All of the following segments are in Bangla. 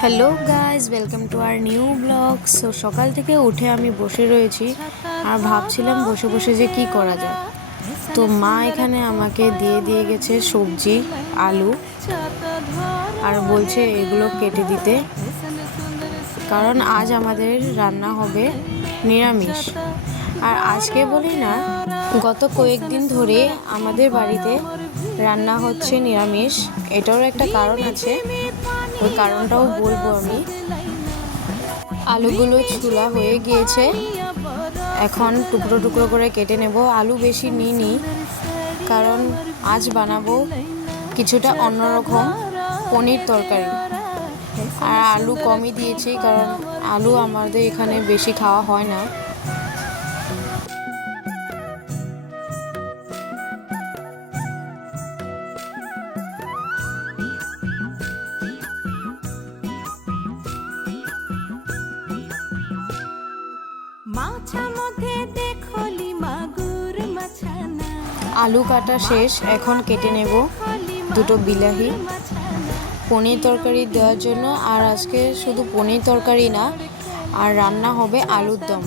Hello guys, welcome to our new blog. So সকাল থেকে উঠে আমি বসে রয়েছি আর ভাবছিলাম বসে বসে যে কি করা যায়। তো মা এখানে আমাকে দিয়ে গেছে সবজি, আলু, আর বলছে এগুলো কেটে দিতে, কারণ আজ আমাদের রান্না হবে নিরামিষ। আর আজকে বলি না, গত কয়েকদিন ধরে আমাদের বাড়িতে রান্না হচ্ছে নিরামিষ। এটারও একটা কারণ আছে, ওই কারণটাও বলবো আমি। আলুগুলো ছোলা হয়ে গিয়েছে, এখন টুকরো টুকরো করে কেটে নেব। আলু বেশি নিইনি, কারণ আজ বানাবো কিছুটা অন্যরকম পনির তরকারি। আর আলু কমই দিয়েছি, কারণ আলু আমাদের এখানে বেশি খাওয়া হয় না। আলু কাটা শেষ, এখন কেটে নেব দুটো বিলাহি পনির তরকারি দেওয়ার জন্য। আর আজকে শুধু পনির তরকারি না, আর রান্না হবে আলুর দম।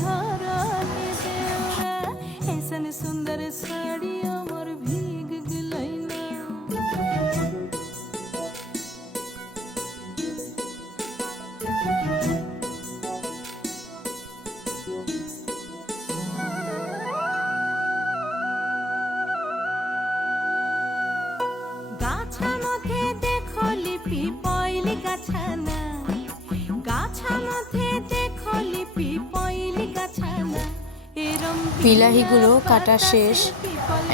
বিলাহিগুলো কাটা শেষ,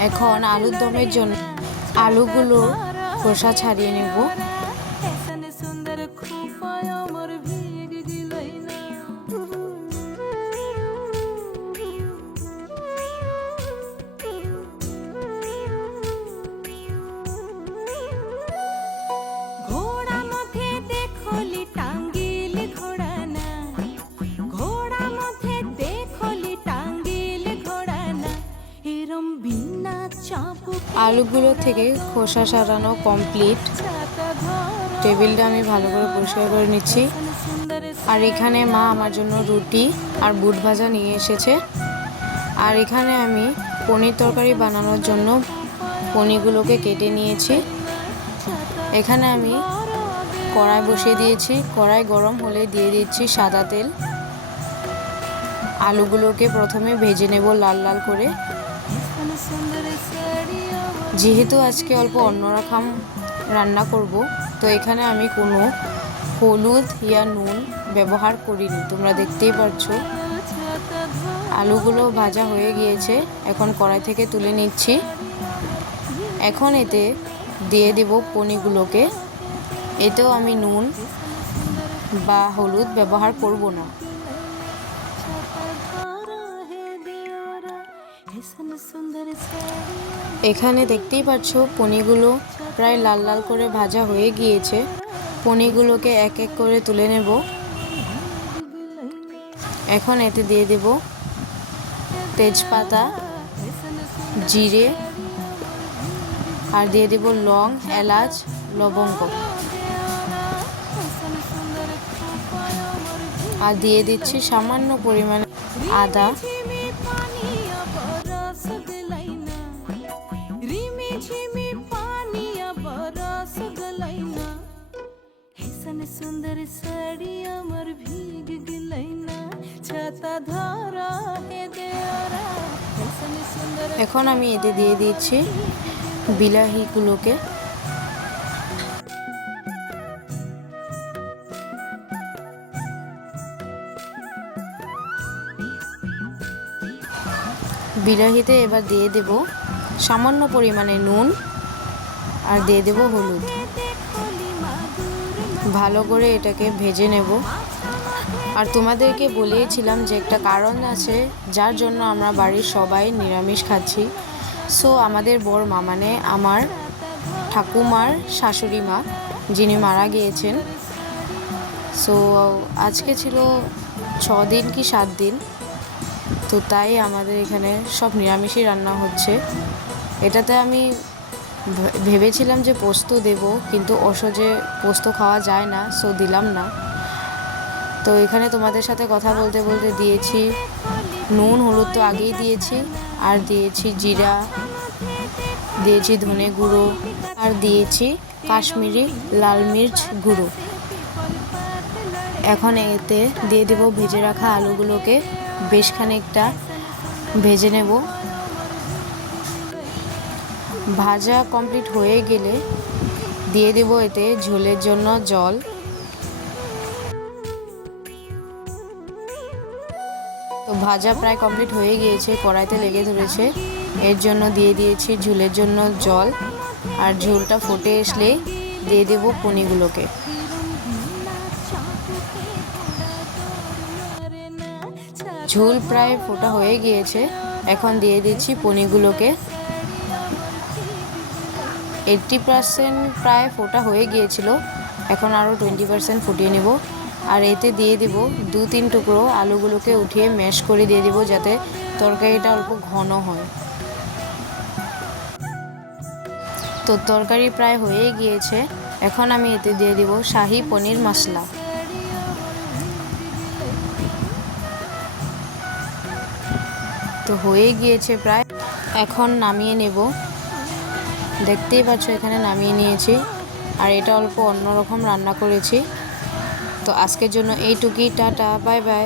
এখন আলুর দমের জন্য আলুগুলো খোসা ছাড়িয়ে নেব। আলুগুলো থেকে খোসা ছাড়ানো কমপ্লিট। টেবিলটা আমি ভালো করে পরিষ্কার করে নিচ্ছি। আর এখানে মা আমার জন্য রুটি আর বুট ভাজা নিয়ে এসেছে। আর এখানে আমি পনির তরকারি বানানোর জন্য পনিরগুলোকে কেটে নিয়েছি। এখানে আমি কড়াই বসিয়ে দিয়েছি, কড়াই গরম হলে দিয়ে দিচ্ছি সাদা তেল। আলুগুলোকে প্রথমে ভেজে নেব লাল লাল করে। যেহেতু আজকে অল্প অন্যরকম রান্না করব, তো এখানে আমি কোনো হলুদ ইয়া নুন ব্যবহার করিনি, তোমরা দেখতেই পাচ্ছ। আলুগুলো ভাজা হয়ে গিয়েছে, এখন কড়াই থেকে তুলে নিচ্ছি। এখন এতে দিয়ে দেব পনিরগুলোকে। এতেও আমি নুন বা হলুদ ব্যবহার করব না। এখানে দেখতেই পাচ্ছ পনিরগুলো প্রায় লাল লাল করে ভাজা হয়ে গিয়েছে। পনিরগুলোকে এক এক করে তুলে নেব। এখন এতে দিয়ে দেব তেজপাতা, জিরে, আর দিয়ে দেব লং, এলাচ, লবঙ্গ, আর দিয়ে দিচ্ছি সামান্য পরিমাণে আদা। এখন আমি এতে দিয়ে দিচ্ছি বিলাহিগুলোকে। বিলাহিতে এবার দিয়ে দেব সামান্য পরিমাণে নুন, আর দিয়ে দেব হলুদ। ভালো করে এটাকে ভেজে নেব। আর তোমাদেরকে বলেছিলাম যে একটা কারণ আছে যার জন্য আমরা বাড়ির সবাই নিরামিষ খাচ্ছি। সো আমাদের বড়মা, মানে আমার ঠাকুমার শাশুড়ি মা, যিনি মারা গিয়েছেন, সো আজকে ছিল 6 দিন কি 7 দিন, তো তাই আমাদের এখানে সব নিরামিষই রান্না হচ্ছে। এটাতে আমি ভেবেছিলাম যে পোস্ত দেব, কিন্তু অসহজে পোস্ত খাওয়া যায় না, সো দিলাম না। তো এখানে তোমাদের সাথে কথা বলতে বলতে দিয়েছি নুন, হলুদ তো আগেই দিয়েছি, আর দিয়েছি জিরা, দিয়েছি ধনে গুঁড়ো, আর দিয়েছি কাশ্মীরি লাল মির্চ গুঁড়ো। এখন এতে দিয়ে দেব ভেজে রাখা আলুগুলোকে, বেশ খানিকটা ভেজে নেব। ভাজা কমপ্লিট হয়ে গেলে দিয়ে দেব এতে ঝোলের জন্য জল। তো ভাজা প্রায় কমপ্লিট হয়ে গিয়েছে, কড়াইতে লেগে ধরেছে, এর জন্য দিয়ে দিয়েছি ঝোলের জন্য জল। আর ঝোলটা ফুটে আসলে দিয়ে দেব পনিরগুলোকে। ঝোল প্রায় ফোটা হয়ে গিয়েছে, এখন দিয়ে দিচ্ছি পনিরগুলোকে। 80% প্রায় ফোটা হয়ে গিয়েছিল, এখন আরও 20% ফুটিয়ে নেব। আর এতে দিয়ে দেব 2-3 টুকরো আলুগুলোকে উঠিয়ে ম্যাশ করে দিয়ে দেব, যাতে তরকারিটা অল্প ঘন হয়। তো তরকারি প্রায় হয়ে গিয়েছে, এখন আমি এতে দিয়ে দেব শাহি পনির মশলা। তো হয়ে গিয়েছে প্রায়, এখন নামিয়ে নেব। দেখতেই পাচ্ছ এখানে নামিয়ে নিয়েছি, আর এটা অল্প অন্যরকম রান্না করেছি। তো আজকের জন্য এইটুকুই, টাটা, বাই বাই।